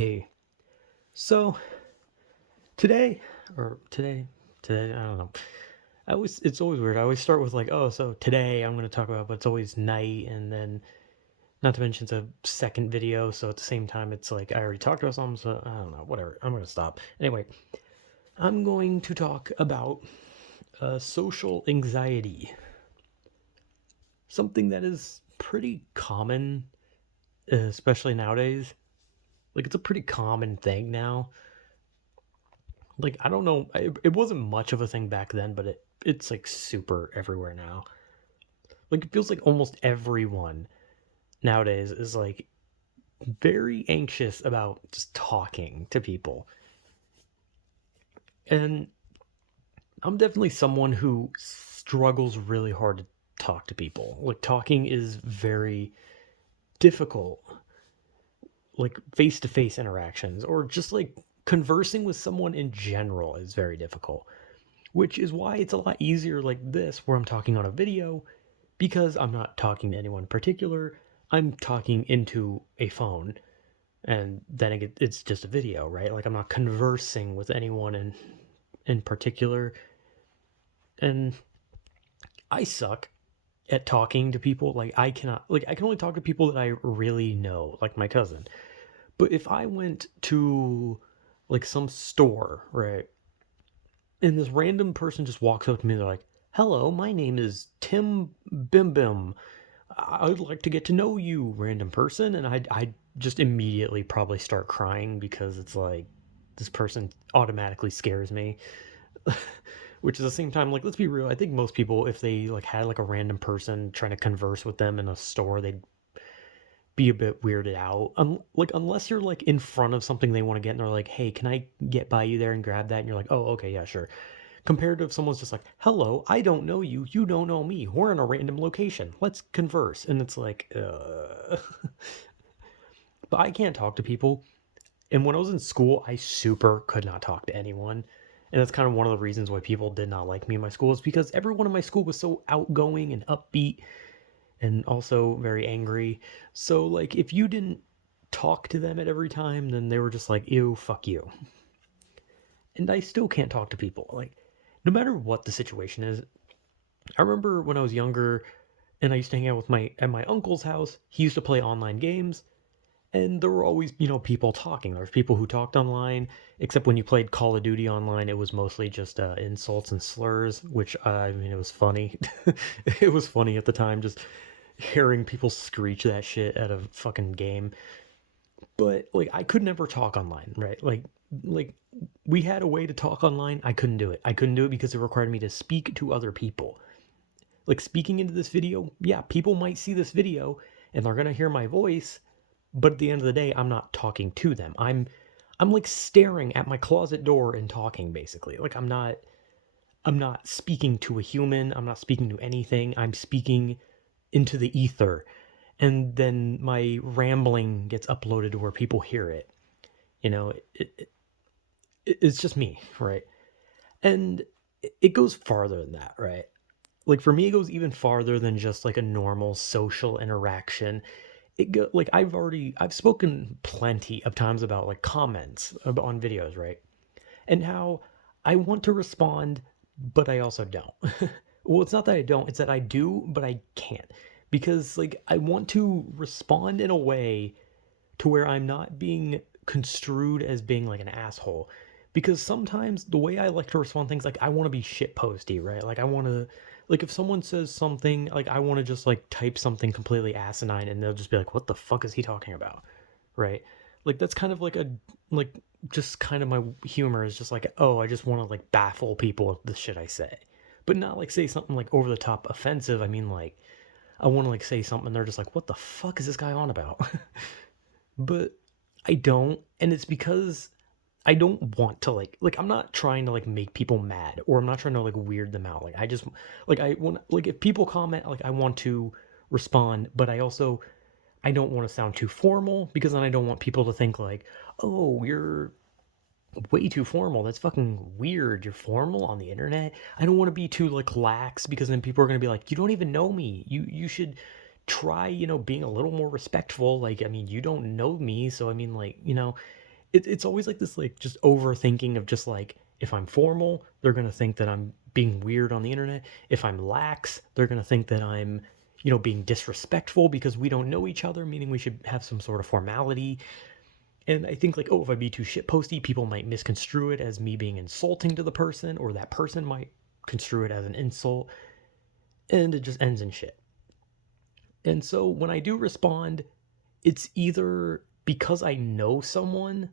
Hey, so today, or today, I don't know. It's always weird. I always start with like, oh, so today I'm going to talk about, but it's always night, and then not to mention it's a second video, so at the same time it's like I already talked about something, so I don't know, whatever. I'm going to stop. Anyway, I'm going to talk about social anxiety, something that is pretty common, especially nowadays. Like it's a pretty common thing now. Like I don't know, it wasn't much of a thing back then, but it's like super everywhere now. Like it feels like almost everyone nowadays is like very anxious about just talking to people. And I'm definitely someone who struggles really hard to talk to people. Like talking is very difficult. Like face to face interactions or just like conversing with someone in general is very difficult, which is why it's a lot easier like this where I'm talking on a video because I'm not talking to anyone in particular. I'm talking into a phone, and then it's just a video, right? Like I'm not conversing with anyone in particular, and I suck at talking to people. Like I cannot, like I can only talk to people that I really know, like my cousin. But if I went to like some store, right, and this random person just walks up to me, they're like, "Hello, my name is Tim Bim Bim. I'd like to get to know you, random person," and I'd just immediately probably start crying because it's like this person automatically scares me. Which is the same time, like let's be real. I think most people, if they like had like a random person trying to converse with them in a store, they'd be a bit weirded out. Like unless you're like in front of something they want to get, and they're like, "Hey, can I get by you there and grab that?" And you're like, "Oh, okay, yeah, sure." Compared to if someone's just like, "Hello, I don't know you, you don't know me. We're in a random location. Let's converse." And it's like, but I can't talk to people. And when I was in school, I super could not talk to anyone. And that's kind of one of the reasons why people did not like me in my school is because everyone in my school was so outgoing and upbeat and also very angry. So like if you didn't talk to them at every time, then they were just like, "Ew, fuck you." And I still can't talk to people. Like no matter what the situation is. I remember when I was younger and I used to hang out with my at my uncle's house. He used to play online games, and there were always, people talking. There was people who talked online, except when you played Call of Duty online, it was mostly just insults and slurs, which I mean, it was funny. It was funny at the time, just hearing people screech that shit at a fucking game. But like, I could never talk online, right? Like we had a way to talk online. I couldn't do it. I couldn't do it because it required me to speak to other people. Like speaking into this video, yeah, people might see this video and they're gonna hear my voice, but at the end of the day, I'm not talking to them. I'm like staring at my closet door and talking basically. Like I'm not speaking to a human. I'm not speaking to anything. I'm speaking into the ether. And then my rambling gets uploaded to where people hear it. You know, it's just me, right? And it goes farther than that, right? Like for me it goes even farther than just like a normal social interaction. Like I've spoken plenty of times about like comments on videos, right? And how I want to respond, but I also don't. Well, it's not that I don't, it's that I do, but I can't. Because like I want to respond in a way to where I'm not being construed as being like an asshole. Because sometimes the way I like to respond to things, like I want to be shit posty, right? Like I want to, like if someone says something, like I want to just like type something completely asinine, and they'll just be like, "What the fuck is he talking about?" Right? Like that's kind of like just kind of my humor is just like, oh, I just want to like baffle people with the shit I say, but not like say something like over the top offensive. I mean like I want to like say something, and they're just like, "What the fuck is this guy on about?" But I don't, and it's because I don't want to like I'm not trying to like make people mad, or I'm not trying to like weird them out. Like I just like I want, like if people comment, like I want to respond, but I don't want to sound too formal because then I don't want people to think like, "Oh, you're way too formal. That's fucking weird. You're formal on the internet." I don't want to be too like lax because then people are going to be like, "You don't even know me. You should try, being a little more respectful." Like, I mean, you don't know me, so I mean like, it's always like this, like, just overthinking of just like, if I'm formal, they're gonna think that I'm being weird on the internet. If I'm lax, they're gonna think that I'm, being disrespectful because we don't know each other, meaning we should have some sort of formality. And I think, like, oh, if I be too shitposty, people might misconstrue it as me being insulting to the person, or that person might construe it as an insult, and it just ends in shit. And so when I do respond, it's either because I know someone,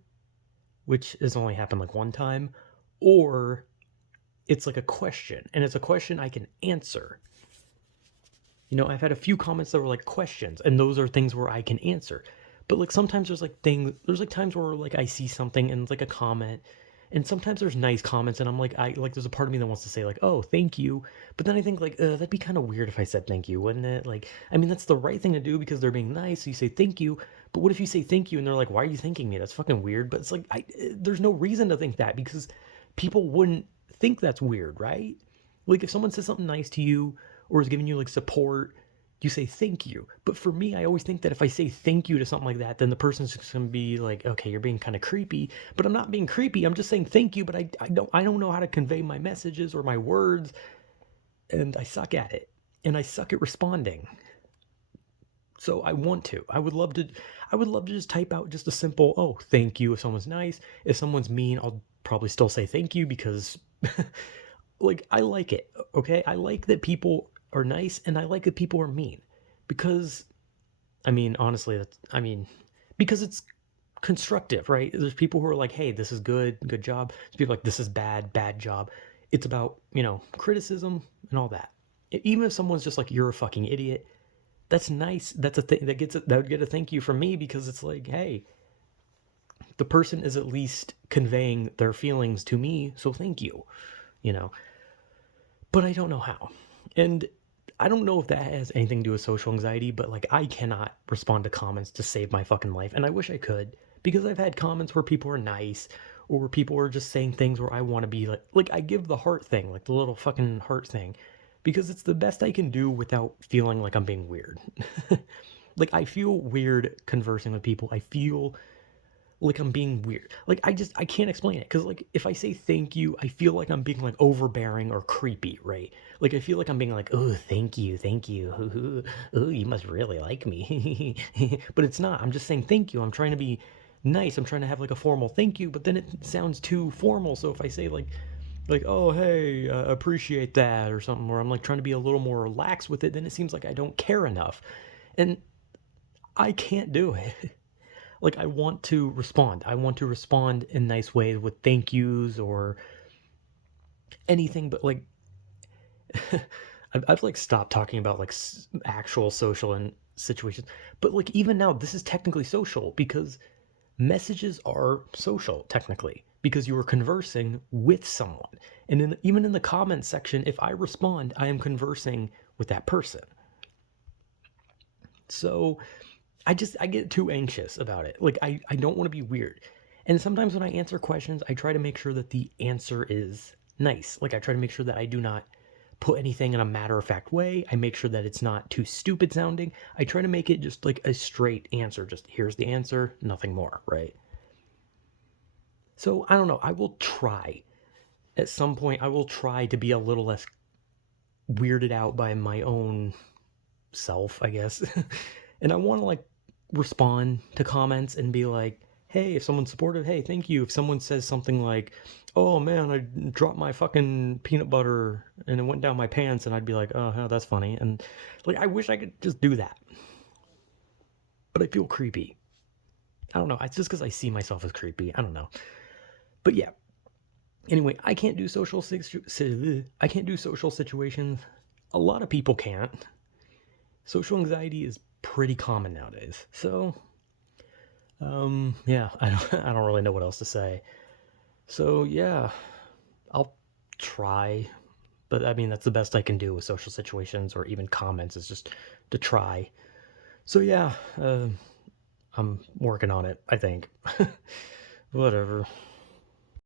which has only happened like one time, or it's like a question, and it's a question I can answer. I've had a few comments that were like questions, and those are things where I can answer. But like sometimes there's like times where like I see something and it's like a comment, and sometimes there's nice comments, and I'm like, there's a part of me that wants to say like, oh, thank you, but then I think like, that'd be kind of weird if I said thank you, wouldn't it? Like, I mean, that's the right thing to do because they're being nice. So you say thank you, but what if you say thank you and they're like, why are you thanking me? That's fucking weird. But it's like, there's no reason to think that because people wouldn't think that's weird, right? Like if someone says something nice to you or is giving you like support, you say thank you. But for me, I always think that if I say thank you to something like that, then the person's just gonna be like, okay, you're being kind of creepy. But I'm not being creepy. I'm just saying thank you. But I don't know how to convey my messages or my words, and I suck at it. And I suck at responding. So I want to. I would love to just type out just a simple, oh, thank you if someone's nice. If someone's mean, I'll probably still say thank you because like I like it. Okay? I like that people are nice and I like that people are mean. Because I mean, honestly, because it's constructive, right? There's people who are like, hey, this is good, good job. There's people like, this is bad, bad job. It's about, criticism and all that. Even if someone's just like, you're a fucking idiot, that's nice. That's a thing that would get a thank you from me because it's like, hey, the person is at least conveying their feelings to me, so thank you, you know. But I don't know how. And I don't know if that has anything to do with social anxiety, but like I cannot respond to comments to save my fucking life. And I wish I could because I've had comments where people are nice or people are just saying things where I want to be like I give the heart thing, like the little fucking heart thing because it's the best I can do without feeling like I'm being weird. Like I feel weird conversing with people. I feel like I'm being weird. Like I can't explain it because like if I say thank you, I feel like I'm being like overbearing or creepy, right? Like I feel like I'm being like, oh, thank you, oh, you must really like me, but it's not. I'm just saying thank you. I'm trying to be nice. I'm trying to have like a formal thank you, but then it sounds too formal. So if I say like oh hey appreciate that or something, where I'm like trying to be a little more relaxed with it, then it seems like I don't care enough, and I can't do it. Like I want to respond. I want to respond in nice ways with thank yous or anything, but like I've like stopped talking about like actual social and situations. But like even now, this is technically social because messages are social technically because you are conversing with someone. And even in the comments section, if I respond, I am conversing with that person. So I get too anxious about it. Like I don't want to be weird. And sometimes when I answer questions, I try to make sure that the answer is nice. Like I try to make sure that I do not put anything in a matter of fact way. I make sure that it's not too stupid sounding. I try to make it just like a straight answer. Just here's the answer, nothing more, right? So I don't know. I will try. At some point I will try to be a little less weirded out by my own self, I guess. And I want to like respond to comments and be like, hey, if someone's supportive, hey, thank you. If someone says something like, oh man, I dropped my fucking peanut butter and it went down my pants, and I'd be like, oh, that's funny. And like, I wish I could just do that, but I feel creepy. I don't know. It's just because I see myself as creepy. I don't know. But yeah. Anyway, I can't do social situations. A lot of people can't. Social anxiety is pretty common nowadays. So, yeah, I don't really know what else to say. So, yeah, I'll try, but I mean, that's the best I can do with social situations or even comments is just to try. So, yeah, I'm working on it, I think. Whatever.